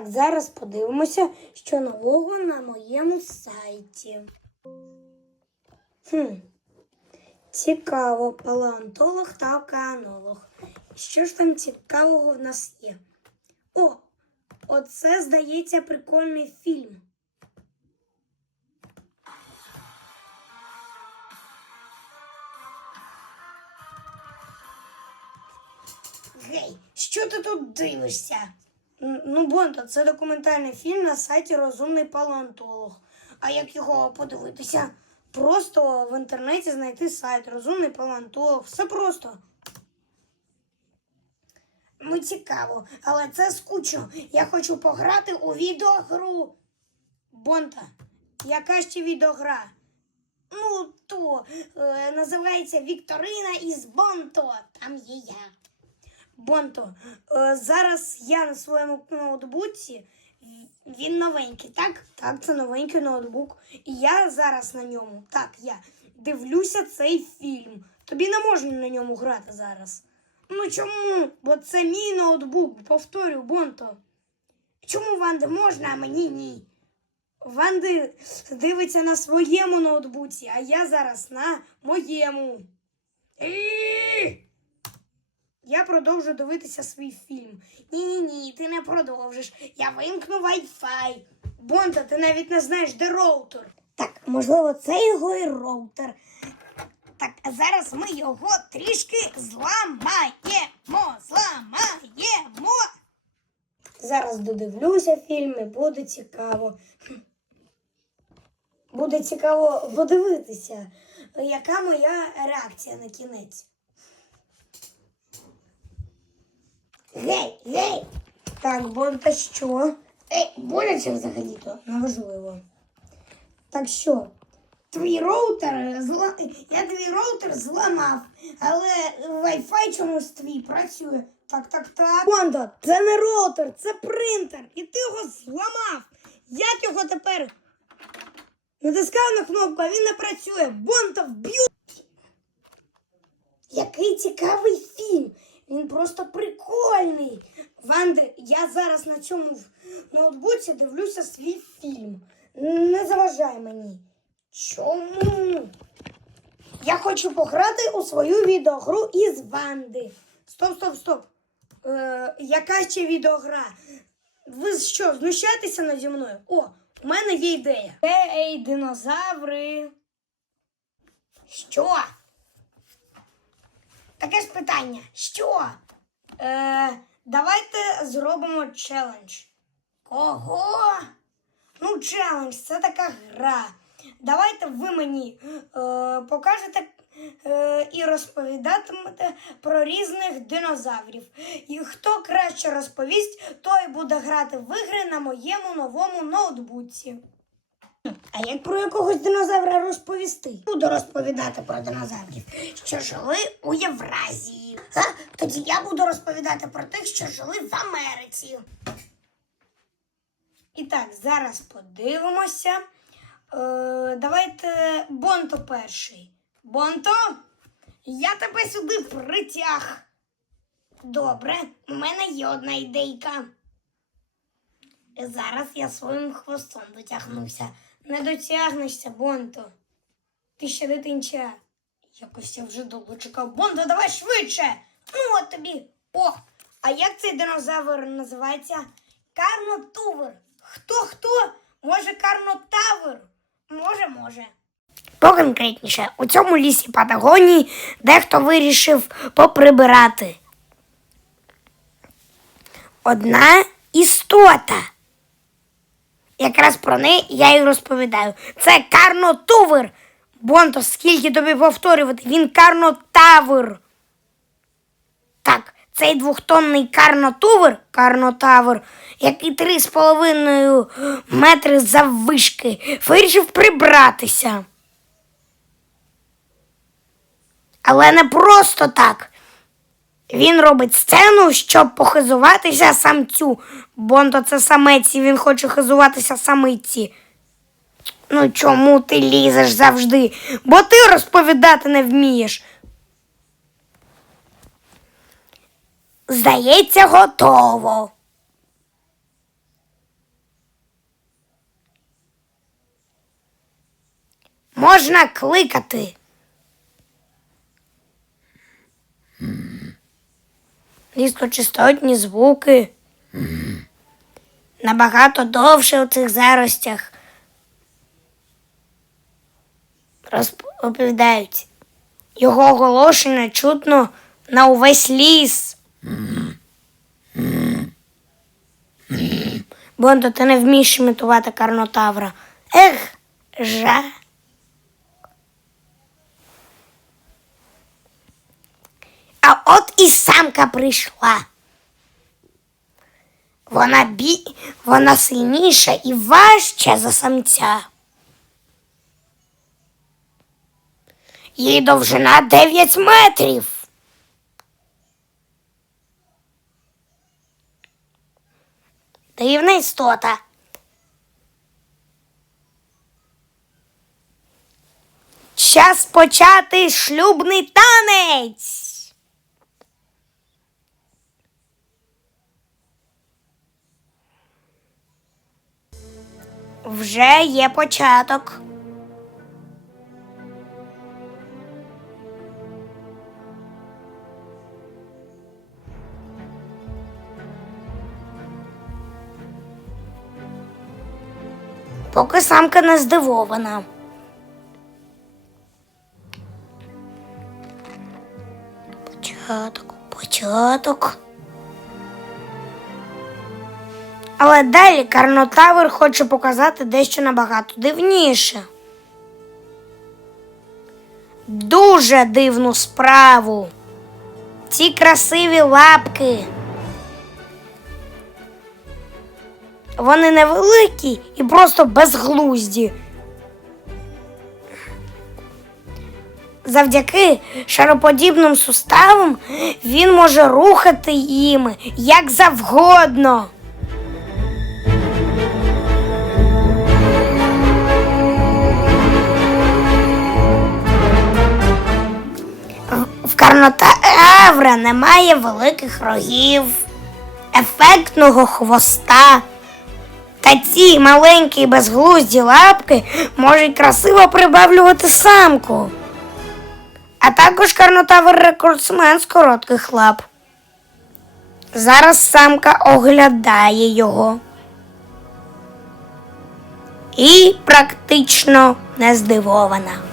так, зараз подивимося, що нового на моєму сайті. Хм. Цікаво, палеонтолог та океанолог. Що ж там цікавого в нас є? О, оце, здається, прикольний фільм. Гей, що ти тут дивишся? Ну, Бонто, це документальний фільм на сайті Розумний палеонтолог. А як його подивитися? Просто в інтернеті знайти сайт Розумний палеонтолог. Все просто. Ну, цікаво, але це скучно. Я хочу пограти у відеогру. Бонта, яка ще відеогра? Ну, то е, називається Вікторина із Бонто. Там є я. Бонто, е, зараз я на своєму ноутбуці. Він новенький, так? Так, це новенький ноутбук. І я зараз на ньому. Так, я дивлюся цей фільм. Тобі не можна на ньому грати зараз. Ну чому? Бо це мій ноутбук, повторю, Бонто. Чому Ванди можна, а мені ні? Ванди дивиться на своєму ноутбуці, а я зараз на моєму. І! Я продовжу дивитися свій фільм. Ні-ні ні, ти не продовжиш. Я вимкну Wi-Fi. Бонда, ти навіть не знаєш, де роутер. Так, можливо, це його і роутер. Так, а зараз ми його трішки зламаємо. Зламаємо. Зараз додивлюся фільм і буде цікаво. Буде цікаво подивитися, яка моя реакція на кінець. Гей, гей! Так, Бонта що? Ей, боляче взагалі-то? Неважливо. Так що? Твій роутер зла... Я твій роутер зламав, але Wi-Fi чомусь твій працює. Так, так, так. Бонда, це не роутер, це принтер. І ти його зламав. Як його тепер? Натискаю на кнопку, а він не працює. Бонта вб'ю. Який цікавий фільм. Він просто прикольний. Ванди, я зараз на цьому ноутбуці дивлюся свій фільм. Не заважай мені. Чому? Я хочу пограти у свою відеогру із Ванди. Стоп, стоп, стоп. Е, яка ще відеогра? Ви що, знущаєтеся наді мною? О, у мене є ідея. Ей, динозаври. Що? Таке ж питання. Що? Е, давайте зробимо челендж. Кого? Ну, челендж, це така гра. Давайте ви мені е, покажете е, і розповідатимете про різних динозаврів. І хто краще розповість, той буде грати в ігри на моєму новому ноутбуці. А як про якогось динозавра розповісти? Буду розповідати про динозаврів, що жили у Євразії. А? Тоді я буду розповідати про тих, що жили в Америці. І так, зараз подивимося. Е, давайте Бонто перший. Бонто, я тебе сюди притяг. Добре, у мене є одна ідейка. Зараз я своїм хвостом дотягнуся. Не дотягнешся, Бонто. Ти ще дитинча. Якось я вже довго чекав. Бонто, давай швидше. Ну от тобі. О, а як цей динозавр називається? Карнотувр. Хто хто? Може, карнотавр? Може, може. Поконкретніше, у цьому лісі Патагонії дехто вирішив поприбирати. Одна істота. Якраз про неї я і розповідаю. Це Карнотувр. Бонто, скільки тобі повторювати? Він Карнотавр. Так, цей двохтонний Карнотувр, Карнотавр, який три з половиною метри заввишки, вирішив прибратися. Але не просто так. Він робить сцену, щоб похизуватися самцю. Бонто це самець, і він хоче хизуватися самиці. Ну чому ти лізеш завжди? Бо ти розповідати не вмієш. Здається, готово. Можна кликати. Низькочастотні звуки. Набагато довше у цих заростях. Розповідають. Його оголошення чутно на увесь ліс. Бондо, ти не вмієш імітувати карнотавра. Ех, жа. А от і самка прийшла. Вона бі... вона сильніша і важча за самця. Її довжина 9 метрів. Дивна істота. Час почати шлюбний танець. Вже є початок. Поки самка не здивована. Початок, початок. Але далі Карнотавр хоче показати дещо набагато дивніше. Дуже дивну справу. Ці красиві лапки. Вони невеликі і просто безглузді. Завдяки шароподібним суставам він може рухати їми як завгодно. В Карнотавра немає великих рогів, ефектного хвоста. Та ці маленькі безглузді лапки можуть красиво прибавлювати самку. А також карнотавр рекордсмен з коротких лап. Зараз самка оглядає його. І практично не здивована.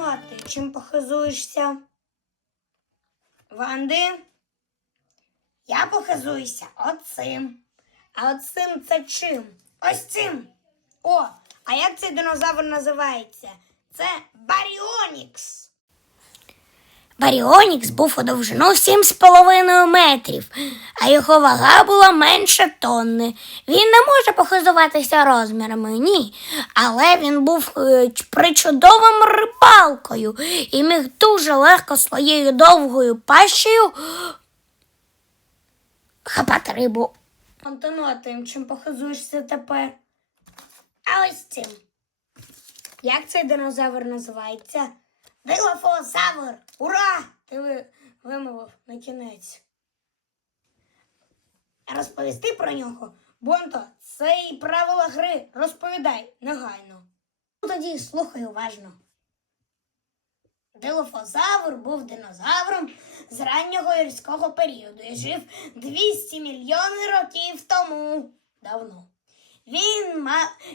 Ванди, ну а ти чим похизуєшся? Ванди? Я похизуюся оцим. А оцим це чим? Ось цим. О, а як цей динозавр називається? Це Баріонікс. Баріонікс був у довжину 7,5 метрів, а його вага була менше тонни. Він не може похизуватися розмірами, ні. Але він був е, причудовим рибалкою і міг дуже легко своєю довгою пащею хапати рибу. Антону, а тим чим похизуєшся тепер? А ось цим. Як цей динозавр називається? Дилофосавр! Ура! Ти вимовив на кінець. Розповісти про нього? Бонто, це і правила гри. Розповідай негайно. Ну, Тоді слухай уважно. Дилофозавр був динозавром з раннього юрського періоду і жив 200 мільйонів років тому. Давно. Він.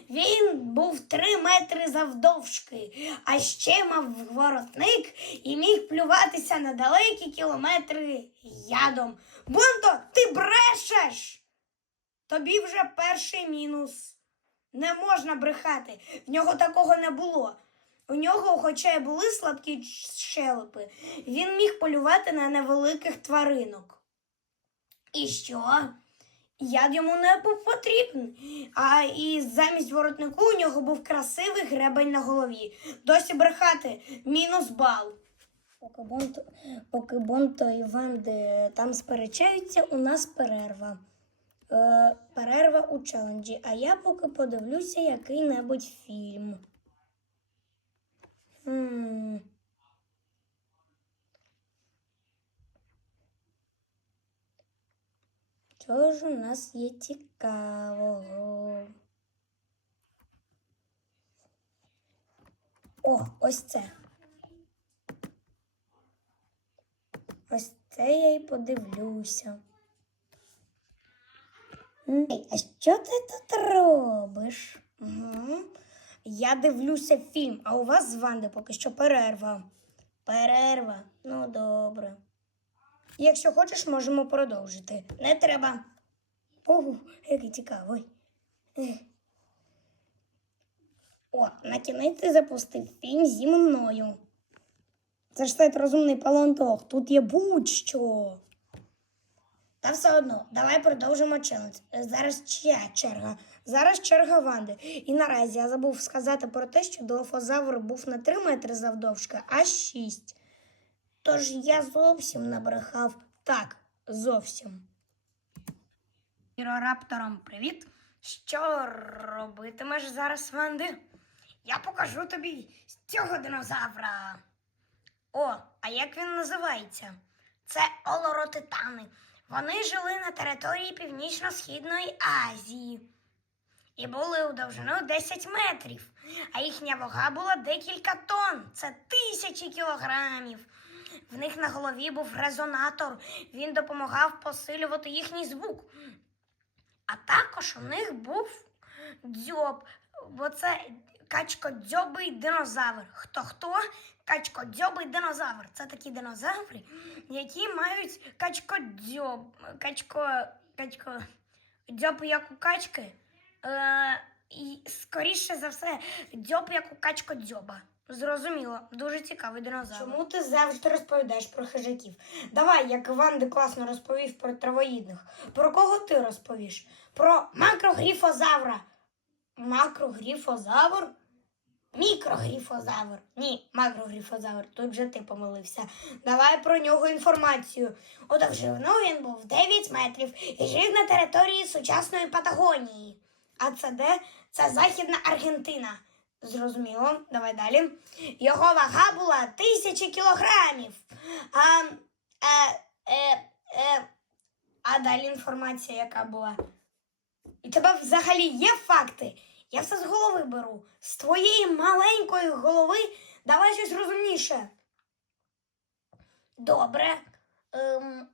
Він був 3 метри завдовжки, а ще мав воротник і міг плюватися на далекі кілометри ядом. Бонто, ти брешеш! Тобі вже перший мінус. Не можна брехати. В нього такого не було. У нього, хоча й були слабкі щелепи, він міг полювати на невеликих тваринок. І що? Яд йому не був потрібен. А і замість воротнику у нього був красивий гребень на голові. Досі брехати мінус бал. Поки Бонто, поки Бонто і Ванди там сперечаються, у нас перерва. Е, перерва у челенджі, а я поки подивлюся який-небудь фільм. Хм. Що ж у нас є цікавого? О, ось це. Ось це я й подивлюся. Ей, а що ти тут робиш? Угу. Я дивлюся фільм, а у вас з Ванди поки що перерва. Перерва. Ну, добре. Якщо хочеш, можемо продовжити. Не треба. Ого, який цікавий. О, на кінець ти запустив фільм зі мною. Це ж сайт розумний палантох. Тут є будь-що. Та все одно, давай продовжимо челендж. Зараз чия черга? Зараз черга Ванди. І наразі я забув сказати про те, що долофозавр був не 3 метри завдовжки, а 6. Тож я зовсім набрехав. Так, зовсім. Пірорапторам привіт. Що робитимеш зараз, Ванди? Я покажу тобі цього динозавра. О, а як він називається? Це олоротитани. Вони жили на території Північно-Східної Азії і були у довжину 10 метрів, а їхня вага була декілька тонн. Це тисячі кілограмів. В них на голові був резонатор. Він допомагав посилювати їхній звук. А також у них був дзьоб, бо це качкодзьобий динозавр. Хто хто? Качкодзьобий динозавр. Це такі динозаври, які мають качкодзьоб, качко, качко, дзьоб як у качки. Е, і скоріше за все, дзьоб як у качкодзьоба. Зрозуміло, дуже цікавий динозавр. Чому ти завжди розповідаєш про хижаків? Давай, як Ванди класно розповів про травоїдних. Про кого ти розповіш? Про макрогріфозавра. Макрогріфозавр? Мікрогріфозавр. Ні, макрогріфозавр. Тут же ти помилився. Давай про нього інформацію. У довжину він був 9 метрів і жив на території сучасної Патагонії. А це де? Це Західна Аргентина. Зрозуміло, давай далі. Його вага була тисячі кілограмів. А, е, е, е, а далі інформація, яка була. І тебе взагалі є факти? Я все з голови беру. З твоєї маленької голови давай щось розумніше. Добре. Ем,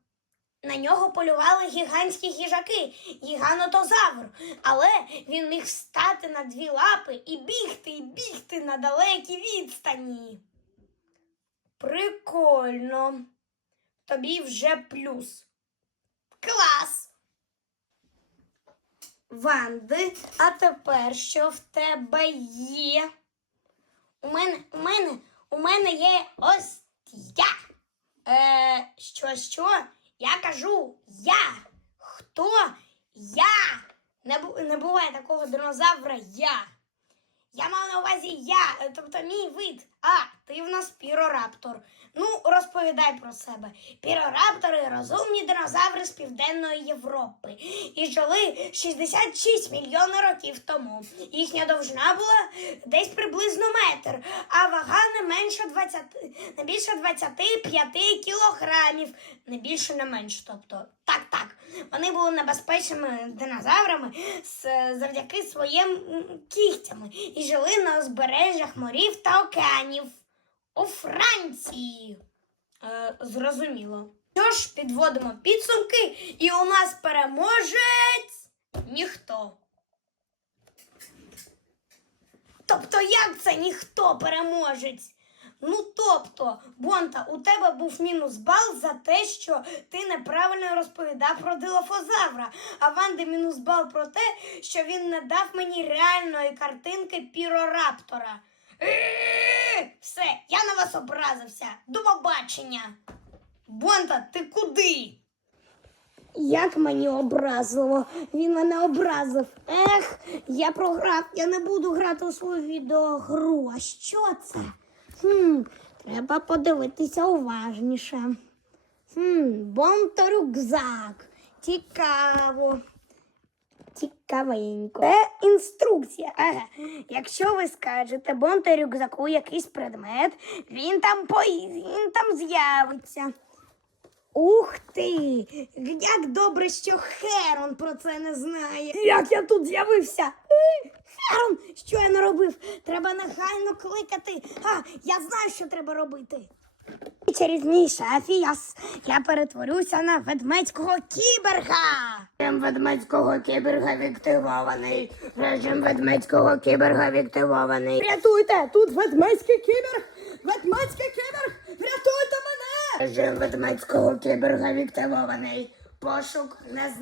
на нього полювали гігантські хижаки, гіганотозавр, але він міг встати на дві лапи і бігти, і бігти на далекі відстані. Прикольно. Тобі вже плюс. Клас! Ванди, а тепер що в тебе є? У мене, у мене, у мене є ось я. Е, що, що? Я кажу я. Хто? Я. Не, бу- не буває такого динозавра я. Я мав на увазі я, е, тобто мій вид. А, ти в нас пірораптор. Ну, розповідай про себе. Пірораптори розумні динозаври з Південної Європи. І жили 66 мільйонів років тому. Їхня довжина була десь приблизно метр, а вага не менше 20, не більше 25 кілограмів. Не більше, не менше. Тобто, так, так. Вони були небезпечними динозаврами завдяки своїм м, кігтями і жили на узбережжях морів та океанів у Франції. Е, зрозуміло. Що ж, підводимо підсумки, і у нас переможець ніхто. Тобто, як це ніхто переможець? Ну, тобто, Бонта, у тебе був мінус бал за те, що ти неправильно розповідав про дилофозавра, а Ванди мінус бал про те, що він не дав мені реальної картинки пірораптора. Все, я на вас образився. До побачення. Бонта, ти куди? Як мені образило? Він мене образив. Ех, я програв, я не буду грати у свою відеогру. А що це? Хм, треба подивитися уважніше. Хм, бонто рюкзак. Цікаво. Цікавенько. Це інструкція. Ага. Якщо ви скажете бонто рюкзаку якийсь предмет, він там по... він там з'явиться. Ух ти! Як добре, що Херон про це не знає. Як я тут з'явився? Е, Херон, що я наробив? Треба негайно кликати. А, я знаю, що треба робити. Через мій шефі я, перетворюся на ведмедського кіберга. Режим ведмедського кіберга відактивований. Режим ведмедського кіберга відактивований. Рятуйте! Тут ведмедський кіберг! Ведмедський кіберг! Рятуйте мене! Режим ведмедського кіберга відактивований. Пошук не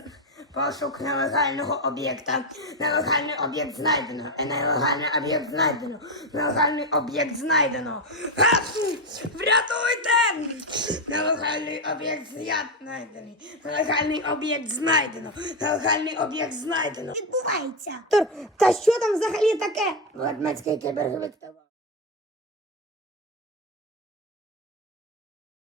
Пошук нелегального об'єкта. Нелегальний об'єкт знайдено. Нелегальний об'єкт знайдено. Нелегальний об'єкт знайдено. Га! Врятуйте! Нелегальний об'єкт знайдений. Нелегальний об'єкт знайдено. Нелегальний об'єкт знайдено. Відбувається. Та що там взагалі таке? Ведмедський кіберг відтивав.